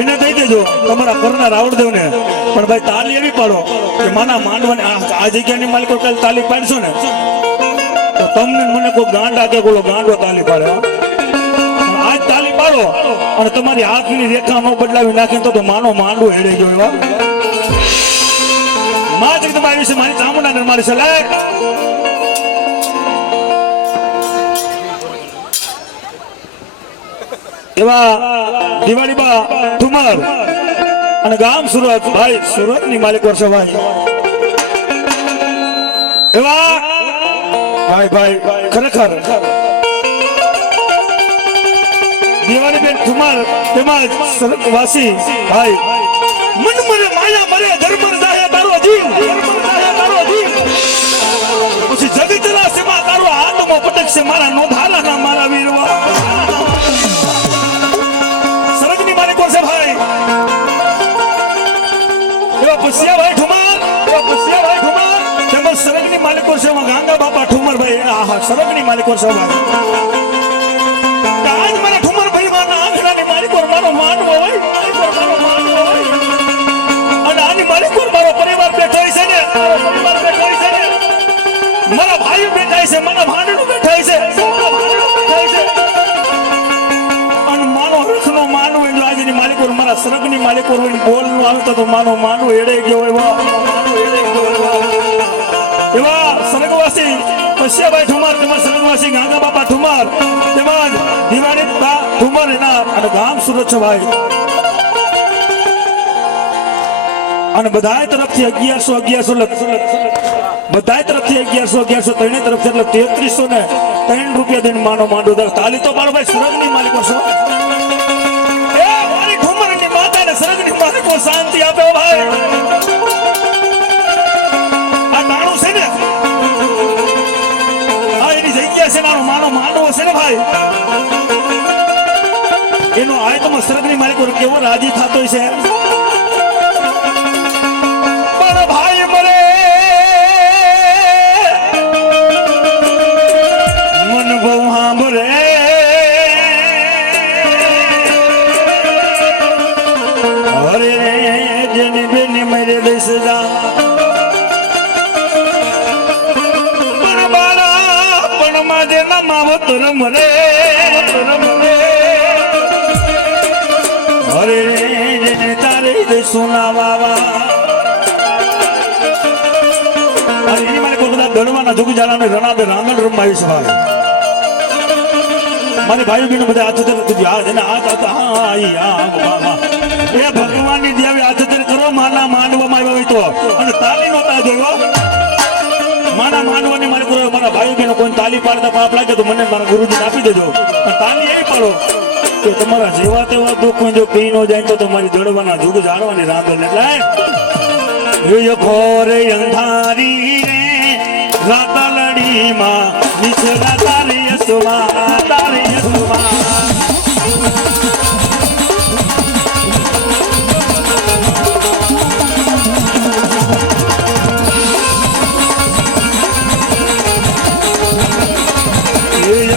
એને દઈ દેજો તમારા ઘરના રાવણદેવ ને પણ ભાઈ તાલી એવી પાડો કે માના માંડવાની આ જગ્યાની માલિકો કાલે તાલી પાડશો ને તો તમને મને કોઈ ગાંડા કે બોલો ગાંડો તાલી પાડે આજ તાલી પાડો અને તમારી હાથની રેખા નો બદલાવી નાખે તો માનો માંડવો હેડે ગયો એવા માં જગદંબા વિશે મારી ચામુંડા ને મારી સલાહ એવા દિવાળી બા ઠુમર અને ગામ સુરત ભાઈ સુરત ની માલિક વર્ષ ભાઈ એવા ભાઈ ભાઈ ખરેખર દિવાળી બેન ઠુમર તેમજ સરકવાસી ભાઈ મન મરે માયા મરે ધર્મ જાહે તારો જીવ પછી જગતના સેવા તારો આત્મો પટક છે મારા નો ધારા ના મારા વીરવા સરગની માલિક વર્ષ ભાઈ એવા પસિયા ભાઈ ઠુમર તેમજ સરગની માલિક વર્ષમાં ગાંગા ગાંગા બાપા ઠુમરભાઈ આહા સરગની માલિકો સભા આજ મારા ઠુમરભાઈ માના આંગણાની માલિકો મારો માનવો હોય અને આની માલિકો મારો પરિવાર બેઠો છે ને મારા ભાઈઓ બેઠા છે મારા ભાણેજો બેઠા છે અને માનો રખનો માનવો જો આજની માલિકો મારા સરગની માલિકો હોય બોલનું આવે તો માનો માનવો એડે ગયો એવા સરગવાસી પશ્યાભાઈ ઠુમર તેમજ સરગવાસી ગાંગા બાપા ઠુમર તેમજ દિવાળી ઠુમર એના અને ગામ સુરત છે ભાઈ અને બધાય તરફથી 1100 બધાય તરફથી 1100 ત્રણે તરફથી એટલે 3300 ને 3 રૂપિયા દઈને માનો માંડો દર તાલી તો બાળો ભાઈ સરગની માલિકો છો એ મારી ઠુમરની માતાને સરગની માલિકો શાંતિ આપે ભાઈ આ નાણું છે ને આ એની જગ્યા છે માનો માંડવો છે ને ભાઈ એનો આયતમાં સરગની માલિકો કેવો રાજી થતો છે સોના બાબા એની મારે કોઈ બધા દડવાના જુગ જાલાને રણાબે રાંગણ રમાવીશ ભાઈ મારી ભાઈ બહેનો બધા હાથ ઉતર એના હાથ હતા હા એ ભગવાનની દેવી હાથ ઉતર કરો માના માંડવામાં આવ્યા હોય તો અને તાલી નહોતા જોયો માના માંડવાની મારે કોઈ મારા ભાઈ બહેનો કોઈ તાલી પાડતા પાપ લાગે તો મને મારા ગુરુજીને આપી દેજો તાલી એ પાડો કે તમારા જેવા તેવા દુઃખ જો પી નો જાય તો તમારી દડવાના જુગ જાળવાની રાંધણ એટલે ખોરે અંધારી રે રાતલડીમાં નિસરા તારી યસુમા તારી યસુમા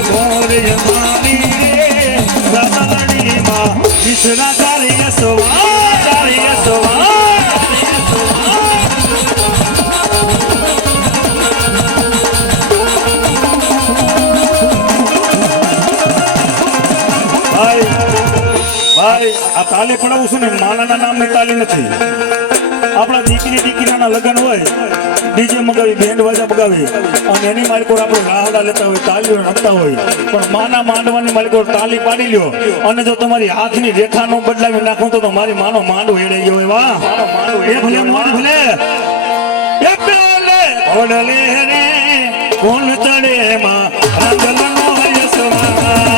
ખોરે અંધારી Krishna Kariya Sova Kariya Sova ભાઈ આ તાલી પડાવું છું ને માલાના નામની તાલી નથી આપણા દીકરીના લગ્ન હોય ડીજે મગાવી બેન્ડ વાજા મગાવી અને એની માલિકો આપણે રાહડા લેતા હોય તાલીઓ રમતા હોય પણ માના માંડવાની માલિકો તાલી પાડી લ્યો અને જો તમારી હાથની રેખા નો બદલાવી નાખો તો મારી માનો માંડવો એડે ગયો હોય વાહ એ ભલે મોન ભલે એ પેલે ઓડલે રે કોણ તડે માં રંગલનો હયસવા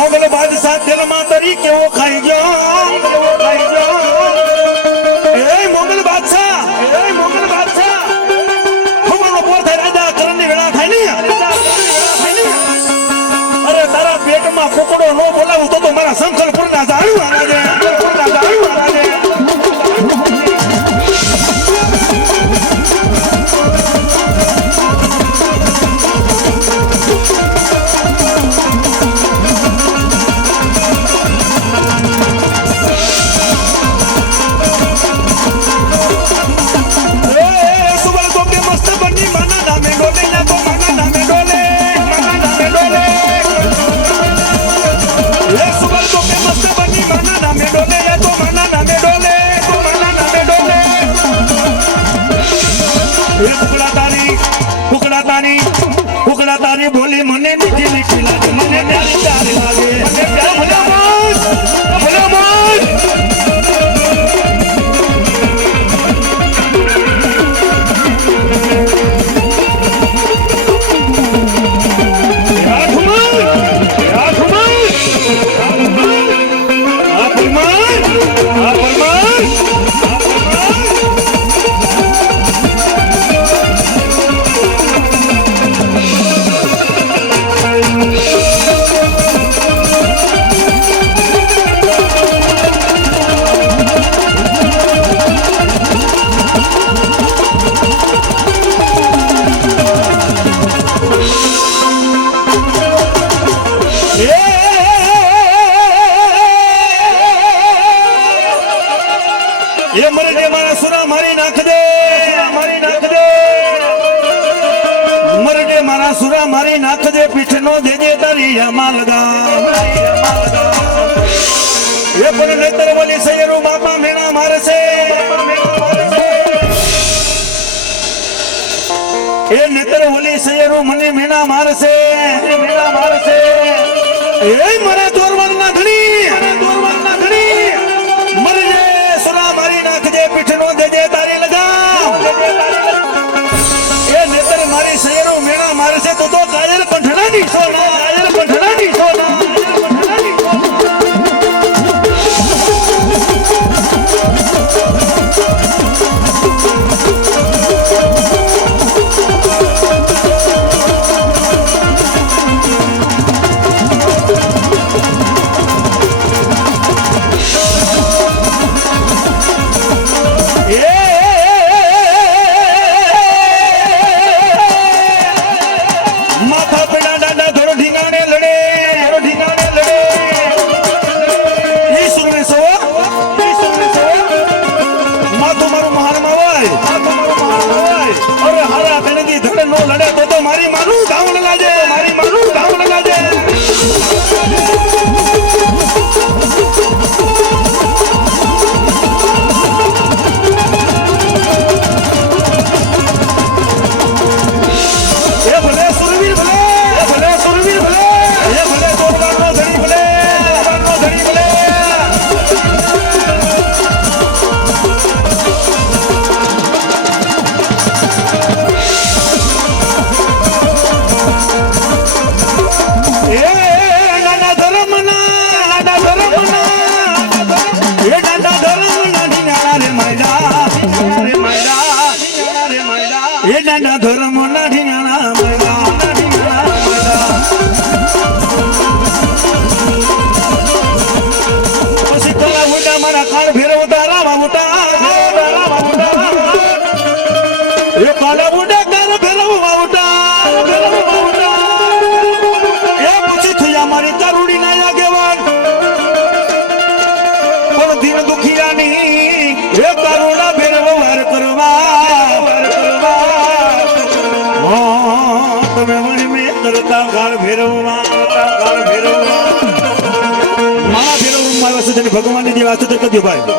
મોગલ બાદશાહ તેલમાં તરી કેવો ખાઈ ગયો એ મોગલ બાદશાહ ખબર નો પોર થાય રાજા કરણની વેળા થાય ને કુકડો નો બોલાવું તો મારા શંકરપુરના જાણવા લાગે જાણવા લાગે કુકડા તારી બોલી મને મીઠી મીઠી લાગે મને પ્યારી પ્યારી લાગે એ મરડે મારા સુરા મારી નાખજે મરડે મારા સુરા મારી નાખજે પીઠનો દેજે તારી આમાં લગાવ એ પણ નેતર વલી સૈયરો બાપા મેણા મારશે એ નેતર વલી સૈયરો મને મેણા મારશે એ મારા દોરવર ના ઘણી મરજે સુરા મારી નાખજે પીઠનો દેજે તારી લગાવ એ નેતર મારી સૈયરો મેણા મારશે તો કાયર કંઠણાની સોના મારી માનું ધાવણ લાગે એ ભલે સુરવીર ભલે એ ભલે તોરવાનો ધણી ભલે ના ધર્મ ના ઢીંગણા પછી પેલા ઉડા મારા કાળ ફેરવતા રાવા ઉટા એ કાળા ઉડા કાળ ફેરવવા ઉટા એ પછી થયા મારી તારુડી ના આગેવાન પણ દિન દુખિયાની એ તારુડા ફેરવવાર કરવા તમે મને મેં કરતા ગાળ ફેરવવા મારા ફેરવવા મારા સજ્જન ભગવાનની જે વાત કરી ભાઈ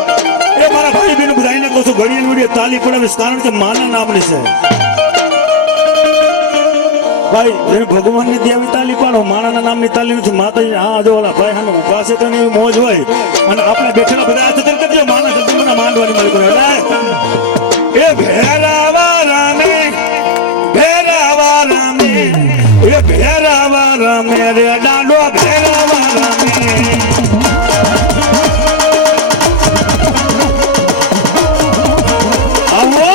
એ મારા ભાઈ બહેનો બધાને કહું છું ઘડીએ વિડીયો તાલી પડાવીશ કારણ કે માના નામની છે ભાઈ જેને ભગવાનની દેવી તાલી પાડો માણાના નામની તાલી નથી માતાજી હા જો ઓલા ભાઈ હાનો ઉભા છે તો એની મોજ હોય અને આપણે બેઠેલા બધા હાથ કરજો માના શબ્દમાં માંડવાની મળી કરે એ ભેરાવા રામે એ ભેરાવા રામે રે ડાંડો ભેરાવા રામે આવો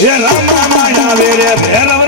એ રામ રામાયણ આવે રે ભેરવ